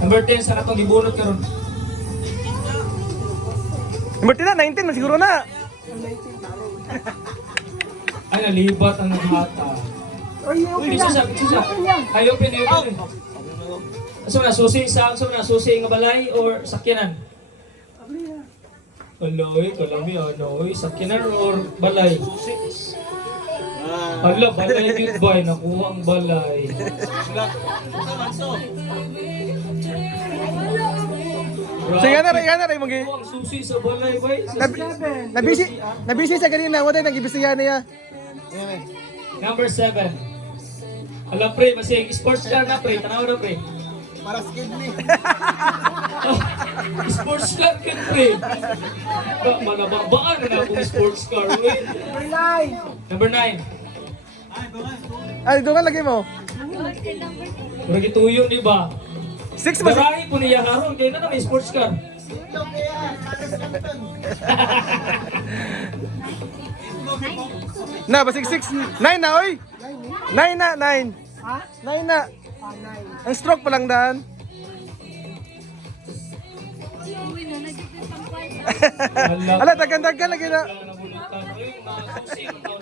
Number 10 sa katong gibunot karon. Number 10 na, 19 na siguro na. Ay, nalibat ang naghata. Uy, isa. Ay, open. So na, susi nga balay or sakyanan? Aloy, kalami, ano, sakyanan or balay? Hala, balay yun ba? Nakuha ang balay. Sige na rin magi. Nakuha ang susi sa balay, bay. Nabisi sa kanina, wala nang ibisiyan niya. Number 7. Alam pre, masing sports car na pre, tanaw na pre. Para sa kidney. Sports car kin pre. Malababaan na akong sports car. Number 9. Ay, doon lagi mo. Murag ituyo ni ba? 6 ba? Darahin po niya karon kay na may sports car. Na, basig 6. 9 na, oy. 9 na, 9. Ha? 9 na. Ang stroke pa lang daan. Ala, dagan-dagan lagi na.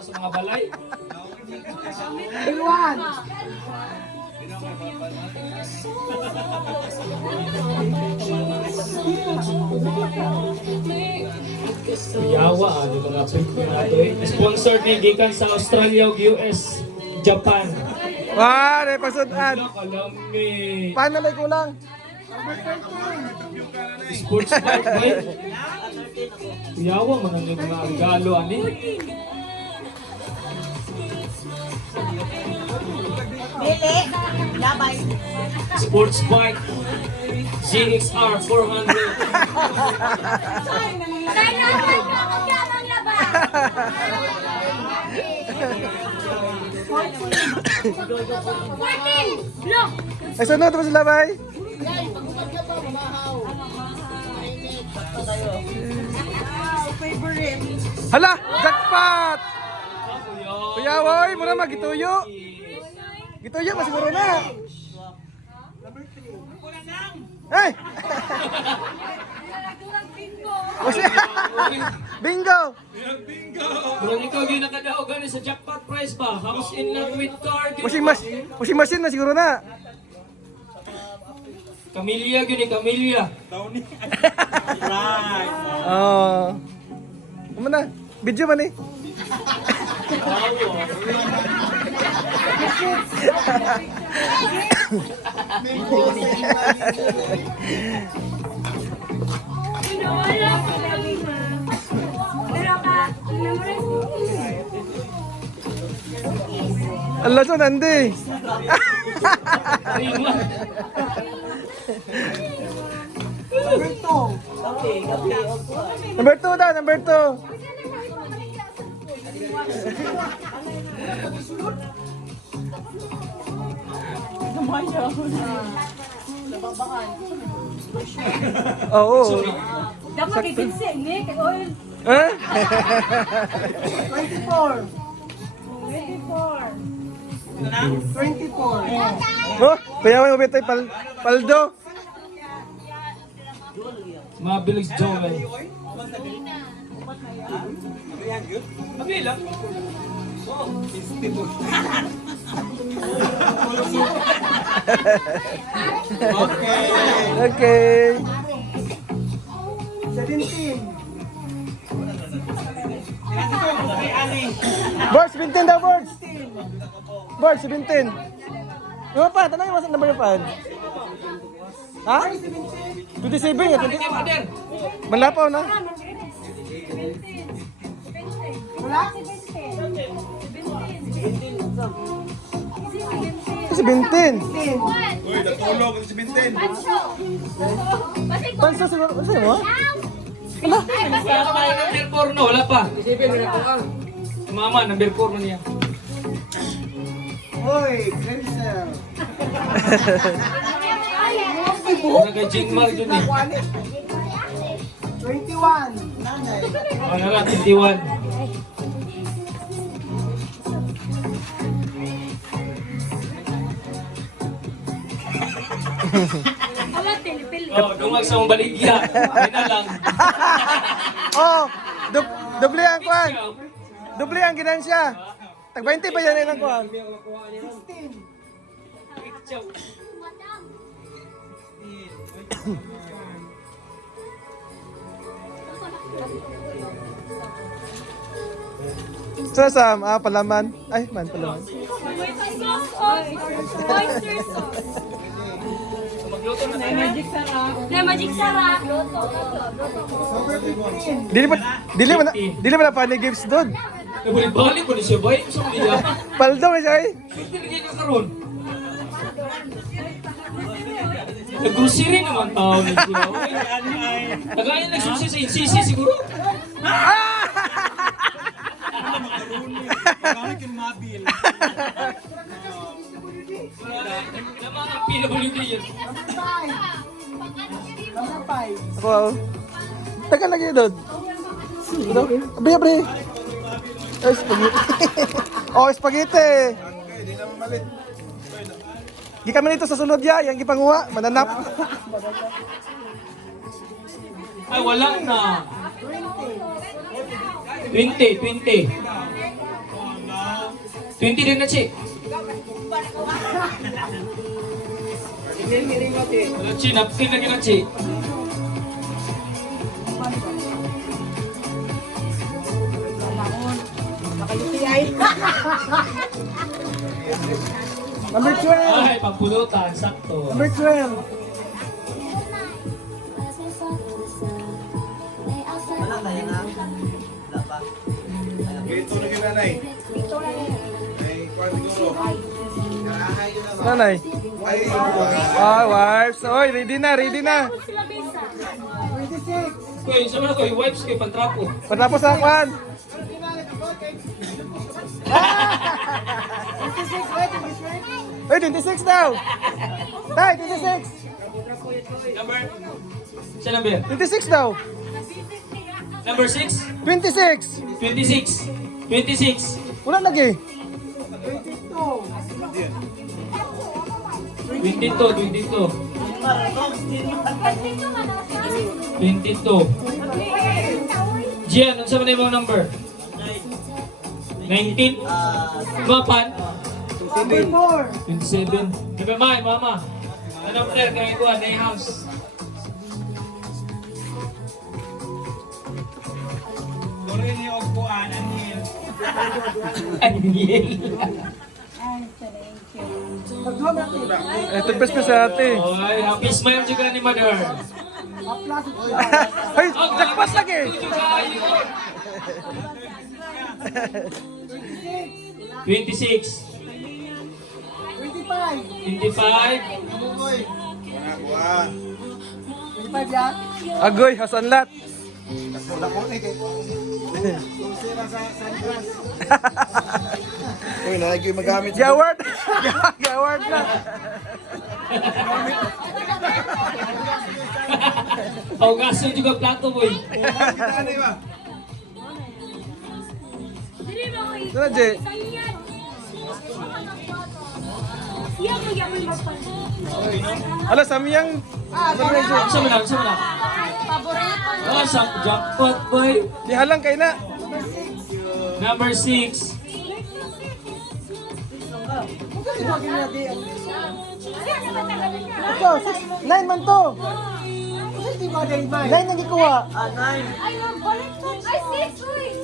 Sa mga balay. Iwan. Yawa, ano mga pwede nato eh. Sponsored ni gikan sa Australia ug US, Japan. Wah, may pasudan. Kalami. Paano may kulang? Sports bike, bay. Yawa man ang mga regalo ani. Dili. Labay. Sports bike. ZXR 400. Ay, sunod mo sila, bay. Favorite. Hala, jackpot! Kuya, woy, mura magituyo. Gituyo, masiguro na. Ay! Bingo! Murag ikaw gyud nakadaog gani sa jackpot prize ba? House in lot with car. Washing machine na siguro na. Camilla gyud ni Camilla. Oh. Ano na? Video man eh. Allah so nandi. Number 2 daw, number 2. Oo. Dapat ibigsi ni kay oil. Eh? 24. 24. Oh, payawan mo bitoy paldo. Mabilis Joel. Mabila. Okay. 17. Board 17 daw, board. Board 17. Ano pa? Tanong mo sa number 5. Ha? 27 ya, 20. Malapaw na. Wala? 17. Uy, natulog ang 17. Pansa siguro, ano sa'yo mo? Wala pa ba yung number 4 no? Wala pa. Isipin mo na po ang. Mama, number 4 na niya. Hoy, Grenzel. Nagka-jingmar yun eh. 21. Ano na, 21. Salamat, pili-pili. Oh, dungag sa mong baligya. Ay na lang. Oh, doble ang kuan. Doble ang ginansya. Tag 20 pa yan ang kuan. Sa Sam, palaman. Ay, man palaman. Oyster sauce. Magluto na tayo. Na magic sarap. Dili pa na pa ni gifts doon. Nabalik-balik ko ni siya, boy. Gusto mo niya. Paldaw na siya eh. Hindi ka karoon. Nag-grocery naman tao ni siya. Nagaya nagsusi sa insisi siguro. Naman ang PWD yun. Wow. Tagal lagi doon. Abre. Ay, spaghetti. Oh, spaghetti. Okay, di na mamalit. Di kami nito sa sunod ya, yung ipanguha, mananap. Ay, wala na. 20. 20 din na, Chi. Wala, Chi. Napkin na ka, Chi. Number 12. Ay, pagpulutan. Sakto. Number 12. Ito na yung nanay. Ay, kwan siguro. Nanay. Ay, Wives. Oy, ready na. Kuya, isa mo na ko, yung wipes kayo pagtrapo. Patapos na kwan. Ay, 26 daw. Tay, 26. Number? Siya number? 26 daw. Number 6? 26. 26. 26. Wala lagi. 22. 22. Gian, ano sa mga number? 19? Mapan? 27. Nagamay, mama. Anong prayer kaya ito? Na house. Ito pes sa ate. Oy, happy smile juga ni mother. Ay, jackpot lagi. Juga ayun. 26. 25. wah. Agoy, hasanlat. Wala ko ni kay Sira sa sunglass. Uy, nalagi magamit. Gaward. Gaward na. Paugasan juga plato, boy. Ano ba? Tara, Je. Iya mo yapon magpan. Ala, samyang. Sa mana? Paborito. Oh, sa jackpot, boy. Di halang kay na. Number 6. Ito, 9 man to. 9 nang ikuha. Ay, balik ko. Ay, 6, uy.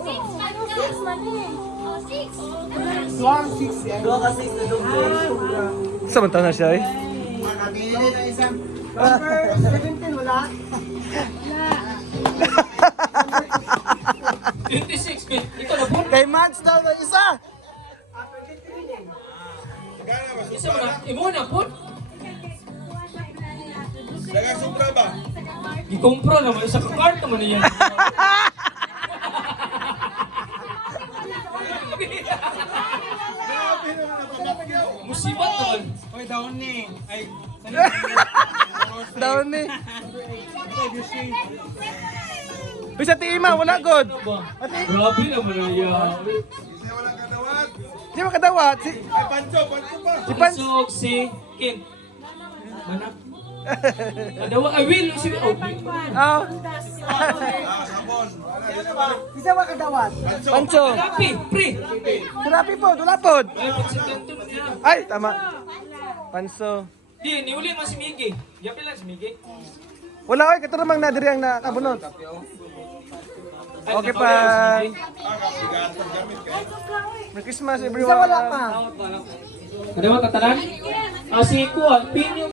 6, ano 6 man eh. Oh, 6. Samantala na siya eh. Nakakili na isang. Number 17, wala? 26, bit. Ito na po. Kay Mads daw na isa. Gana ba? Isa mo na. Imo na po. Dagang sobra ba? Ikumpro naman. Isa ka card naman niya. Grabe na napapakyaw. Musibat naman. Hoy, daon ni. Ay, Daw ni. Uy, sa Tima, wala god. Grabe naman na yan. Isa wala kadawat. Di makadawat. Si Ay, pancho pa. Si Pans. Isog si King. Manak. Adawa, I will. Si oh. Oh. Sabon. Isa wa kadawat. Pancho. Rapi, pre. Tulapi po, tulapod. Ay, pagsikanto niya. Ay, tama. Panso. Di, niuli man si Miggy. Yapin lang si Miggy. Wala oy, kato namang nadiri ang nakabunot. Ay, Okay nakawala pa. si Miggy. Merry Christmas Isa everyone. wala pa. Adawa, tatanan? Si Kuan, Pinyo